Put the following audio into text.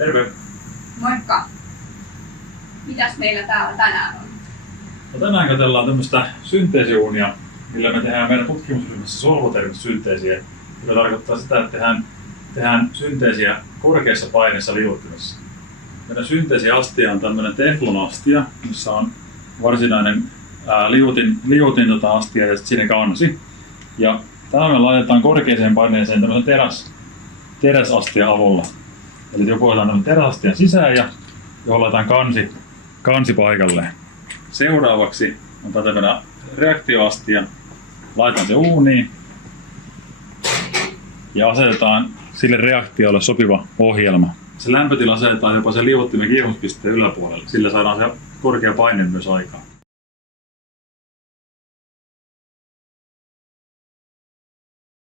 Terve! Moikka! Mitäs meillä täällä tänään on? No tänään katsellaan tämmöistä synteesiuunia, millä me tehdään meidän tutkimusryhmässä solvotermissynteesiä, joka tarkoittaa sitä, että tehdään synteesiä korkeassa paineessa liuottimessa. Meidän synteesiastia on tämmöinen teflonastia, missä on varsinainen liuotin astia ja sitten siinä kansi. Ja tämä me laitetaan korkeaseen paineeseen tämmöisen teräsastia avulla. Eli joku otetaan teräsastian sisään ja johon laitetaan kansi paikalleen. Seuraavaksi on tämmöinen reaktioastia. Laitetaan se uuniin ja asetetaan sille reaktiolle sopiva ohjelma. Se lämpötila asetetaan jopa sen liuottimen kiehuspisteen yläpuolelle. Sillä saadaan se korkea paine myös aikaan.